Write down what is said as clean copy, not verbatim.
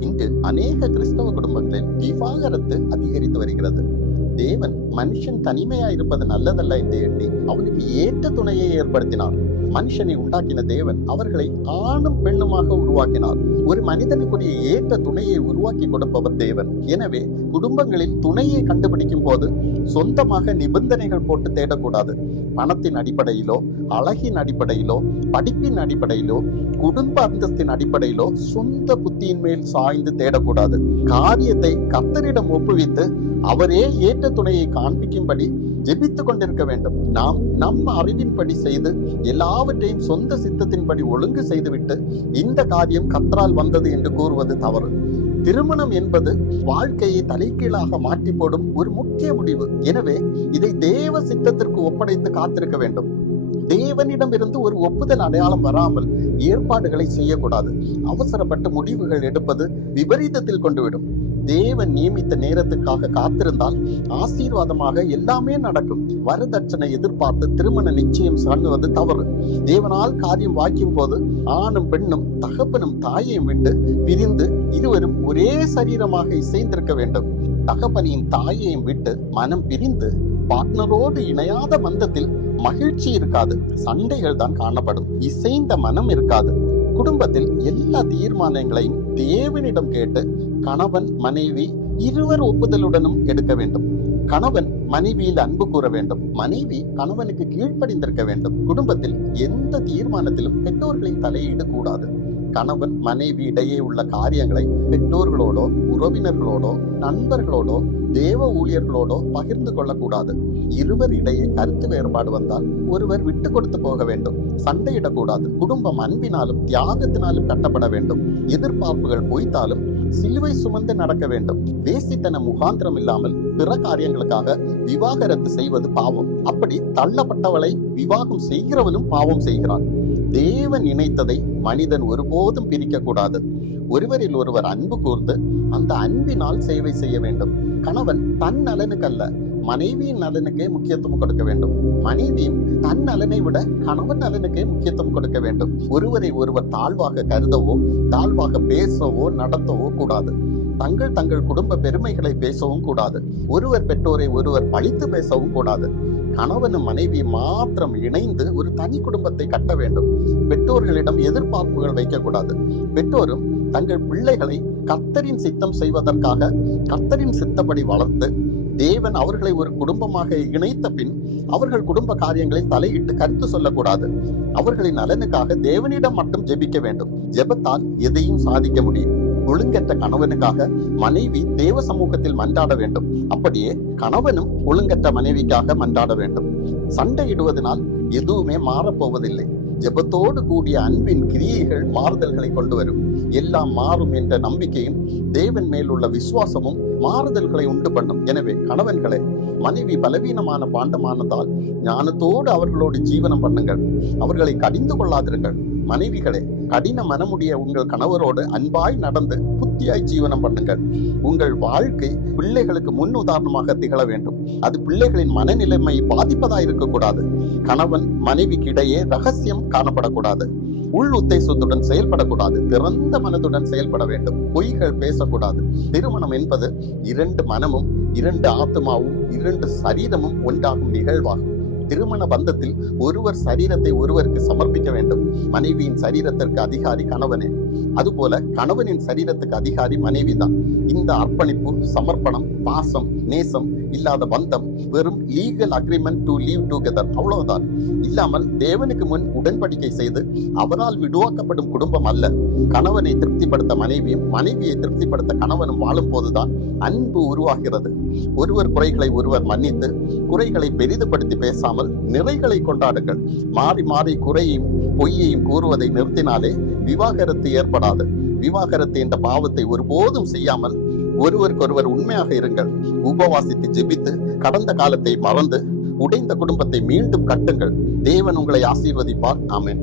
இன்று அநேக கிறிஸ்தவ குடும்பங்களில் விவாகரத்து அதிகரித்து வருகிறது. தேவன் மனுஷன் தனிமையா இருப்பது நல்லதல்ல என்று எண்ணி அவனுக்கு ஏற்ற துணையை ஏற்படுத்தினார். மனுஷனை உண்டாக்கின தேவன் அவர்களை ஆணும் பெண்ணுமாக உருவாக்கினார். ஒரு மனிதனுக்குரிய ஏற்ற துணையை உருவாக்கி கொடுப்பவர் தேவன். எனவே குடும்பங்களில் துணையை கண்டுபிடிக்கும் போது சொந்தமாக நிபந்தனைகள் போட்டு தேடக்கூடாது. பணத்தின் அடிப்படையிலோ, அழகின் அடிப்படையிலோ, படிப்பின் அடிப்படையிலோ, குடும்ப அந்தஸ்தின் அடிப்படையிலோ சொந்த புத்தியின் மேல் சாய்ந்து தேடக்கூடாது. காரியத்தை கர்த்தரிடம் ஒப்புவித்து அவரே ஏற்ற துணையை காண்பிக்கும்படி ஜெபித்துக் கொண்டிருக்க வேண்டும். நாம் நம் அறிவின்படி செய்து எல்லாவற்றையும் சொந்த சித்தத்தின்படி ஒழுங்கு செய்துவிட்டு இந்த காரியம் கர்த்தரால் வந்தது என்று கூறுவது தவறு. திருமணம் என்பது வாழ்க்கையை தலைகீழாக மாற்றி போடும் ஒரு முக்கிய முடிவு. எனவே இதை தேவ சித்தத்திற்கு ஒப்படைத்து காத்திருக்க வேண்டும். தேவனிடம் இருந்து ஒரு ஒப்புதல் அடையாளம் வராமல் ஏற்பாடுகளை செய்யக்கூடாது. அவசரப்பட்டு முடிவுகள் எடுப்பது விபரீதத்தில் கொண்டுவிடும். தேவன் நியமித்த நேரத்துக்காக காத்திருந்தால் ஆசீர்வாதமாக எல்லாமே நடக்கும். வரதட்சணை எதிர்பார்த்து திருமண நிச்சயம் பண்ணுவது தவறு. தேவனால் காரியம் வாய்க்கும் போது ஆணும் பெண்ணும் தகப்பனும் தாயையும் விட்டு பிரிந்து இருவரும் ஒரே சரீரமாக இசைந்திருக்க வேண்டும். தகப்பனையும் தாயையும் விட்டு மனம் பிரிந்து பார்ட்னரோடு இணையாத பந்தத்தில் மகிழ்ச்சி இருக்காது. சண்டைகள் தான் காணப்படும். இசைந்த மனம் இருக்காது. குடும்பத்தில் எல்லா தீர்மானங்களையும் தேவனிடம் கேட்டு கணவன் மனைவி இருவர் ஒப்புதலுடனும் எடுக்க வேண்டும். கணவன் மனைவியில் அன்பு கூற வேண்டும். மனைவி கணவனுக்கு கீழ்ப்படிந்திருக்க வேண்டும். குடும்பத்தில் எந்த தீர்மானத்திலும் பெற்றோர்களின் தலையீடு கூடாது. கணவன் மனைவி இடையே உள்ள காரியங்களை பெற்றோர்களோடோ, உறவினர்களோடோ, நண்பர்களோடோ, தேவ ஊழியர்களோடோ பகிர்ந்து கொள்ளக்கூடாது. இருவர் இடையே கருத்து வேறுபாடு வந்தால் ஒருவர் விட்டு கொடுத்து போக வேண்டும். சண்டையிடக்கூடாது. குடும்பம் அன்பினாலும் தியாகத்தினாலும் கட்டப்பட வேண்டும். எதிர்பார்ப்புகள் பொய்த்தாலும் சிலுவை சுமந்து நடக்க வேண்டும். வேசித்தன முகாந்திரம் இல்லாமல் பிற காரியங்களுக்காக விவாகரத்து செய்வது பாவம். அப்படி தள்ளப்பட்டவளை விவாகம் செய்கிறவனும் பாவம் செய்கிறான். தேவன் இணைத்ததை மனிதன் ஒருபோதும் பிரிக்க கூடாது. ஒருவரில் ஒருவர் அன்பு கூர்ந்து அந்த அன்பினால் சேவை செய்ய வேண்டும். கணவன் தன் நலனுக்கு அல்ல, மனைவியின் நலனுக்கே முக்கியத்துவம் கொடுக்க வேண்டும். மனைவியும் தன் நலனை விட கணவன் நலனுக்கே முக்கியத்துவம் கொடுக்க வேண்டும். ஒருவரை ஒருவர் தாழ்வாக கருதவோ, தாழ்வாக பேசவோ, நடத்தவோ கூடாது. தங்கள் குடும்ப பெருமைகளை பேசவும் கூடாது. ஒருவர் பெற்றோரை ஒருவர் பழித்து பேசவும் கூடாது. கணவனும் மனைவி மாத்திரம் இணைந்து ஒரு தனி குடும்பத்தை கட்ட வேண்டும். பெற்றோர்களிடம் எதிர்பார்ப்புகள் வைக்கக்கூடாது. பெற்றோரும் தங்கள் பிள்ளைகளை கர்த்தரின் சித்தம் செய்வதற்காக கர்த்தரின் சித்தப்படி வளர்த்து தேவன் அவர்களை ஒரு குடும்பமாக இணைத்த பின் அவர்கள் குடும்ப காரியங்களில் தலையிட்டு கருத்து சொல்லக்கூடாது. அவர்களின் நலனுக்காக தேவனிடம் மட்டும் ஜெபிக்க வேண்டும். ஜெபத்தால் எதையும் சாதிக்க முடியும். ஒழுங்கற்ற கணவனுக்காக மனைவி தேவ சமூகத்தில் மன்றாட வேண்டும். அப்படியே கணவனும் ஒழுங்கற்ற மனைவிக்காக மன்றாட வேண்டும். சண்டையிடுவதனால் எதுவுமே மாறப்போவதில்லை. ஜெபத்தோடு கூடிய அன்பின் கிரியைகள் மாறுதல்களை கொண்டு வரும். எல்லாம் மாறும் என்ற நம்பிக்கையும் தேவன் மேல் உள்ள விசுவாசமும் மாறுதல்களை உண்டு பண்ணும். எனவே கணவன்களே, மனைவி பலவீனமான பாண்டமானதால் ஞானத்தோடு அவர்களோடு ஜீவனம் பண்ணுங்கள். அவர்களை கடிந்து கொள்ளாதிருங்கள். மனைவிகளே, கடின மனமுடைய உங்கள் கணவரோடு அன்பாய் நடந்து புத்தியாய் ஜீவனம் பண்ணுங்கள். உங்கள் வாழ்க்கை பிள்ளைகளுக்கு முன் உதாரணமாக திகழ வேண்டும். அது பிள்ளைகளின் மனநிலைமை பாதிப்பதாய் இருக்கக்கூடாது. கணவன் மனைவிக்கு இடையே ரகசியம் காணப்படக்கூடாது. உள் உத்தேசத்துடன் செயல்படக்கூடாது. திறந்த மனதுடன் செயல்பட வேண்டும். பொய்கள் பேசக்கூடாது. திருமணம் என்பது இரண்டு மனமும், இரண்டு ஆத்மாவும், இரண்டு சரீரமும் ஒன்றாகும் நிகழ்வாகும். திருமண பந்தத்தில் ஒருவர் சரீரத்தை ஒருவருக்கு சமர்ப்பிக்க வேண்டும். மனைவியின் சரீரத்திற்கு அதிகாரி கணவனே. அதுபோல கணவனின் சரீரத்துக்கு அதிகாரி மனைவி தான். இந்த அர்ப்பணிப்பு, சமர்ப்பணம், பாசம், நேசம் இல்லாத பந்தம் வெறும் legal agreement to leave together அவ்வளவுதான். இல்லாமல் தேவனுக்கு முன் உடன்படிக்கை செய்து அவரால் விடுவாக்கப்படும் குடும்பம் அல்ல. கணவனை திருப்திப்படுத்த மனைவியும், மனைவியை திருப்திப்படுத்த கணவனும் வாழும் போதுதான் அன்பு உருவாகிறது. ஒருவர் குறைகளை ஒருவர் மன்னித்து குறைகளை பெரிதுபடுத்தி பேசாமல் நிறைகளை கொண்டாடுங்கள். மாறி மாறி குறையையும் பொய்யையும் கூறுவதை நிறுத்தினாலே விவாகரத்து ஏற்படாது. விவாகரத்து என்ற பாவத்தை ஒருபோதும் செய்யாமல் ஒருவருக்கொருவர் உண்மையாக இருங்கள். உபவாசித்து ஜெபித்து கடந்த காலத்தை மறந்து உடைந்த குடும்பத்தை மீண்டும் கட்டுங்கள். தேவன் உங்களை ஆசீர்வதிப்பார். ஆமென்.